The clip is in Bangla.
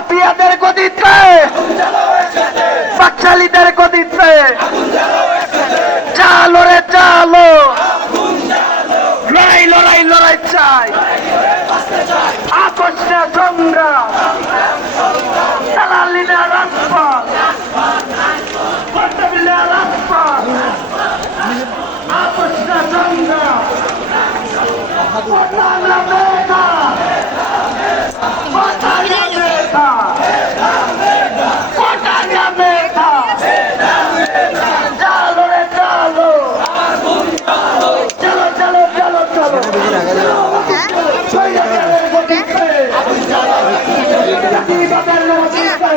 মাফিয়াদের গদিতে, বাকশালীদের গদিতে, চালো রে চালো, লড়াই লড়াই লড়াই চাই, আকস্মিক সংগ্রাম, দালালি না রাজপথ, কর্তব্যে রাজপথ, আকস্মিক সংগ্রাম, কোটানা মেধা, কোটানা মেধা, কোটানা মেধা, চালো রে চালো, চলো চলো চলো চলো, স্বৈরাচারের গদিতে, জাতিবাদের গদিতে,